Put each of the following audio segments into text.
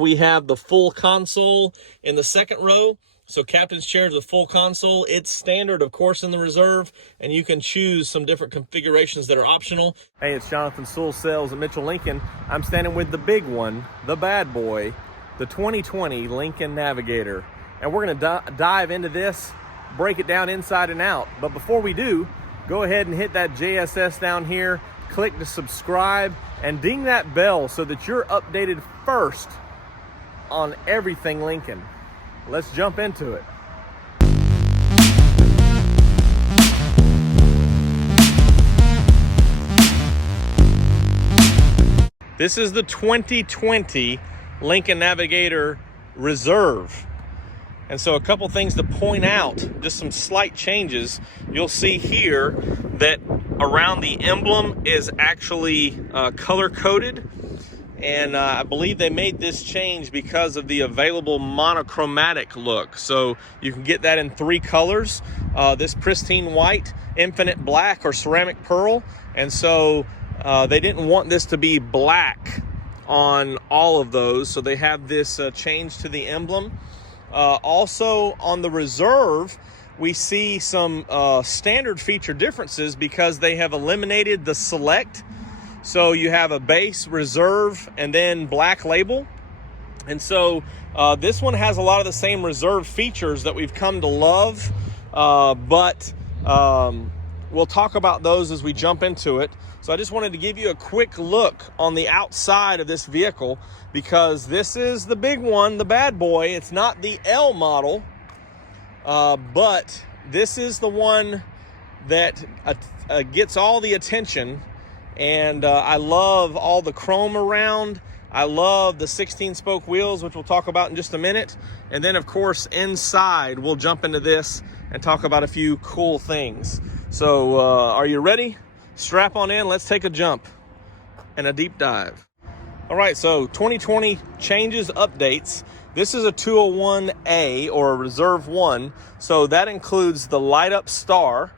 We have the full console in the second row. So captain's chairs with full console. It's standard, of course, in the Reserve, and you can choose some different configurations that are optional. Hey, it's Jonathan Sewell Sales at Mitchell Lincoln. I'm standing with the big one, the bad boy, the 2020 Lincoln Navigator. And we're gonna dive into this, break it down inside and out. But before we do, go ahead and hit that JSS down here, click to subscribe, and ding that bell so that you're updated first on everything Lincoln. Let's jump into it. This is the 2020 Lincoln Navigator Reserve. And so a couple things to point out, just some slight changes. You'll see here that around the emblem is actually color-coded. And I believe they made this change because of the available monochromatic look. So you can get that in 3 colors. This pristine white, infinite black, or ceramic pearl. And so they didn't want this to be black on all of those. So they have this change to the emblem. Also on the Reserve, we see some standard feature differences because they have eliminated the Select. So you have a base, Reserve, and then black label. And so this one has a lot of the same Reserve features that we've come to love, but we'll talk about those as we jump into it. So I just wanted to give you a quick look on the outside of this vehicle because this is the big one, the bad boy. It's not the L model, but this is the one that gets all the attention. And I love all the chrome around. I love the 16-spoke wheels, which we'll talk about in just a minute. And then, of course, inside, we'll jump into this and talk about a few cool things. So are you ready? Strap on in. Let's take a jump and a deep dive. All right, so 2020 changes, updates. This is a 201A or a Reserve 1. So that includes the light-up star,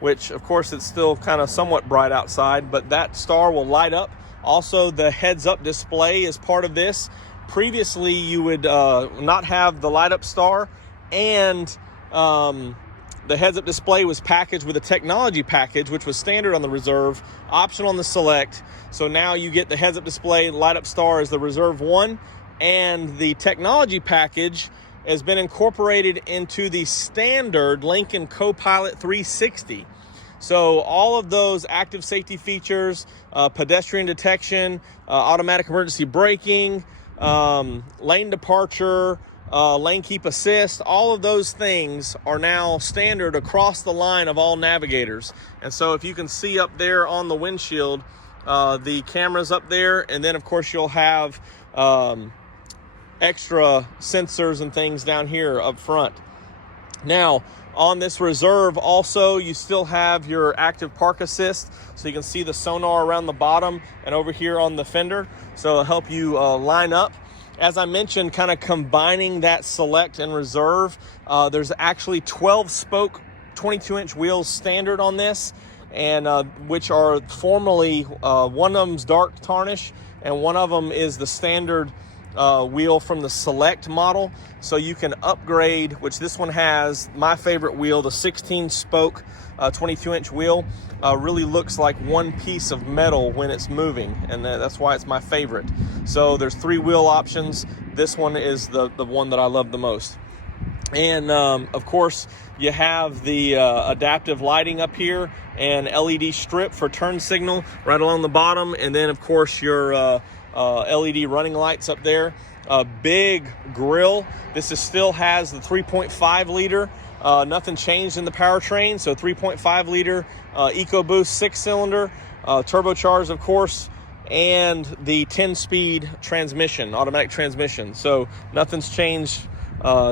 which of course it's still kind of somewhat bright outside, but that star will light up. Also, the heads-up display is part of this. Previously, you would not have the light-up star, and the heads-up display was packaged with a technology package, which was standard on the Reserve, optional on the Select. So now you get the heads-up display, light-up star as the Reserve 1, and the technology package has been incorporated into the standard Lincoln Co-Pilot 360. So all of those active safety features, pedestrian detection, automatic emergency braking, lane departure, lane keep assist, all of those things are now standard across the line of all Navigators. And so if you can see up there on the windshield, the camera's up there, and then of course you'll have extra sensors and things down here up front. Now, on this Reserve also, you still have your active park assist, so you can see the sonar around the bottom and over here on the fender, so it'll help you line up. As I mentioned, kind of combining that Select and Reserve, there's actually 12-spoke 22-inch wheels standard on this, and which are formerly, one of them's dark tarnish and one of them is the standard wheel from the Select model. So you can upgrade, which this one has my favorite wheel, the 16-spoke 22-inch wheel. Really looks like one piece of metal when it's moving, and that's why it's my favorite. So there's 3 wheel options. This one is the one that I love the most. And of course you have the adaptive lighting up here and LED strip for turn signal right along the bottom, and then of course your LED running lights up there. Big grill. This still has the 3.5 liter. Nothing changed in the powertrain. So 3.5 liter EcoBoost 6-cylinder, turbocharged of course, and the 10-speed transmission, automatic transmission. So nothing's changed,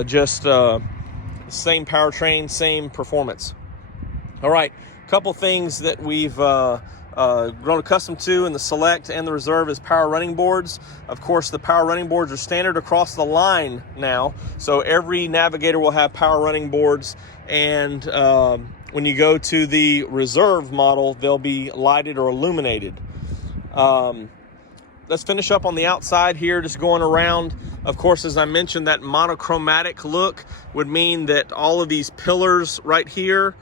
just same powertrain, same performance. All right, a couple things that we've grown accustomed to in the Select and the Reserve is power running boards. Of course, the power running boards are standard across the line now, so every Navigator will have power running boards, and when you go to the Reserve model, they'll be lighted or illuminated. let's finish up on the outside here, just going around. Of course, as I mentioned, that monochromatic look would mean that all of these pillars right here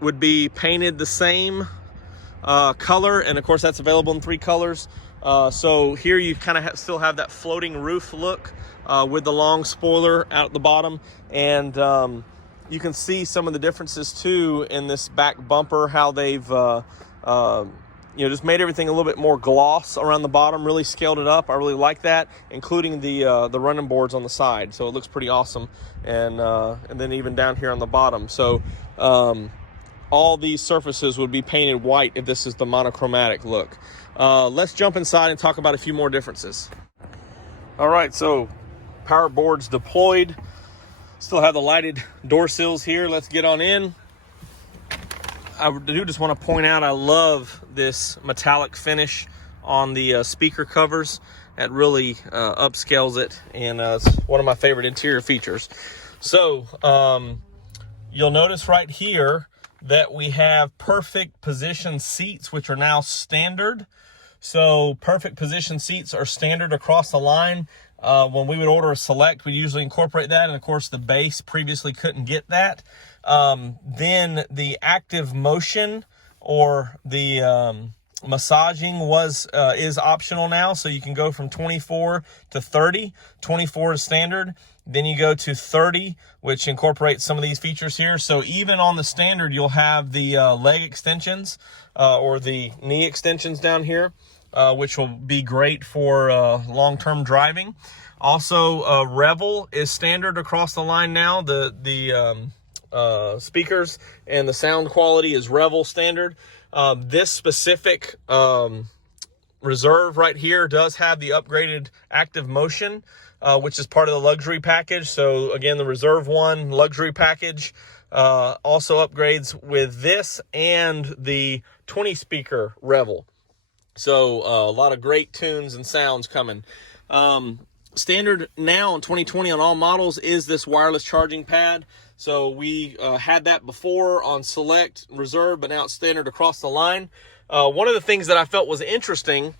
would be painted the same color, and of course that's available in 3 colors. So here you kind of still have that floating roof look with the long spoiler out at the bottom, and you can see some of the differences too in this back bumper, how they've just made everything a little bit more gloss around the bottom, really scaled it up. I really like that, including the running boards on the side, so it looks pretty awesome. And then even down here on the bottom, so all these surfaces would be painted white if this is the monochromatic look. Let's jump inside and talk about a few more differences. All right, so power boards deployed. Still have the lighted door sills here. Let's get on in. I do just want to point out, I love this metallic finish on the speaker covers. That really upscales it, and it's one of my favorite interior features. So you'll notice right here that we have perfect position seats, which are now standard. So perfect position seats are standard across the line. When we would order a Select, we usually incorporate that, and of course the base previously couldn't get that. Then the active motion or the massaging is optional now, so you can go from 24 to 30. 24 is standard. Then you go to 30, which incorporates some of these features here. So even on the standard, you'll have the leg extensions or the knee extensions down here, which will be great for long-term driving. Also, Revel is standard across the line now. The speakers and the sound quality is Revel standard. This specific Reserve right here does have the upgraded active motion, which is part of the luxury package. So again, the Reserve One luxury package also upgrades with this and the 20 speaker Revel. So a lot of great tunes and sounds coming. Standard now in 2020 on all models is this wireless charging pad. So we had that before on Select, Reserve, but now it's standard across the line. One of the things that I felt was interesting,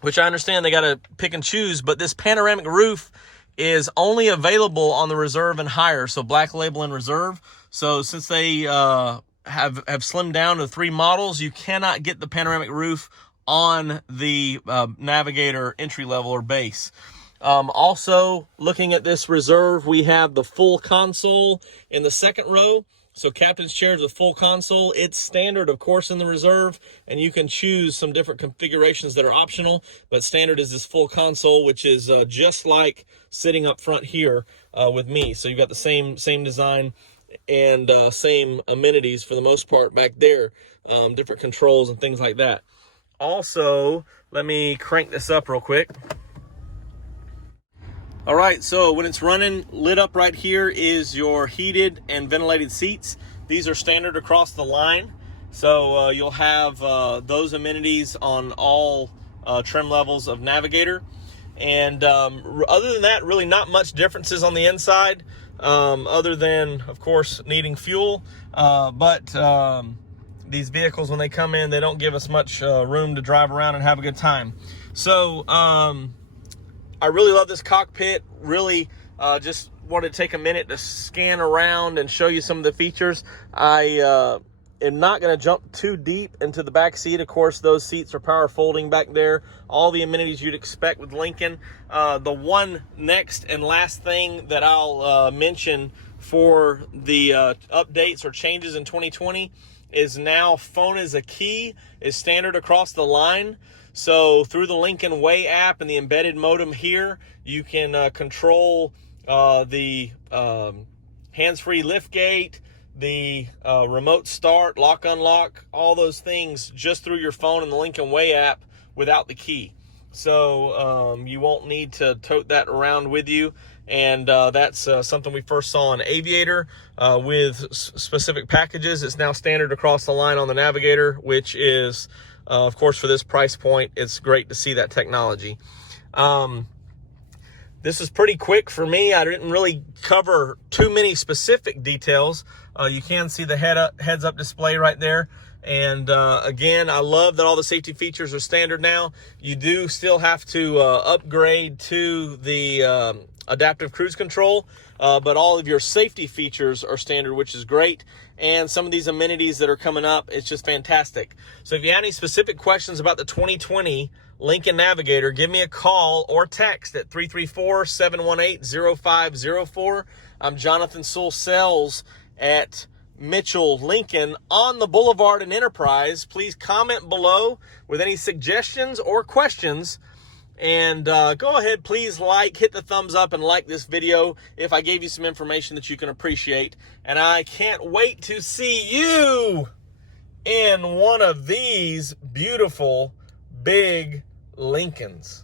which I understand they got to pick and choose, but this panoramic roof is only available on the Reserve and higher, so Black Label and Reserve. So since they have slimmed down to 3 models, you cannot get the panoramic roof on the Navigator entry level or base. Also, looking at this Reserve, we have the full console in the second row. So captain's chairs with full console. It's standard, of course, in the Reserve, and you can choose some different configurations that are optional, but standard is this full console, which is just like sitting up front here with me. So you've got the same design and same amenities for the most part back there, different controls and things like that. Also, let me crank this up real quick. All right, so when it's running, lit up right here is your heated and ventilated seats. These are standard across the line. So you'll have those amenities on all trim levels of Navigator. And other than that, really not much differences on the inside, other than, of course, needing fuel. But these vehicles, when they come in, they don't give us much room to drive around and have a good time. So I really love this cockpit. Really just wanted to take a minute to scan around and show you some of the features. I am not going to jump too deep into the back seat. Of course, those seats are power folding back there. All the amenities you'd expect with Lincoln. The one next and last thing that I'll mention for the updates or changes in 2020 is now phone as a key is standard across the line. So through the Lincoln Way app and the embedded modem here, you can control the hands-free liftgate, the remote start, lock, unlock, all those things just through your phone and the Lincoln Way app without the key. So you won't need to tote that around with you. And that's something we first saw on Aviator with specific packages. It's now standard across the line on the Navigator, which is, of course, for this price point, it's great to see that technology. This is pretty quick for me. I didn't really cover too many specific details. You can see the heads-up display right there. And again, I love that all the safety features are standard now. You do still have to upgrade to the adaptive cruise control, but all of your safety features are standard, which is great. And some of these amenities that are coming up, it's just fantastic. So if you have any specific questions about the 2020 Lincoln Navigator, give me a call or text at 334-718-0504. I'm Jonathan Sewell Sells at Mitchell Lincoln on the Boulevard in Enterprise. Please comment below with any suggestions or questions. And go ahead, please hit the thumbs up and like this video if I gave you some information that you can appreciate. And I can't wait to see you in one of these beautiful big Lincolns.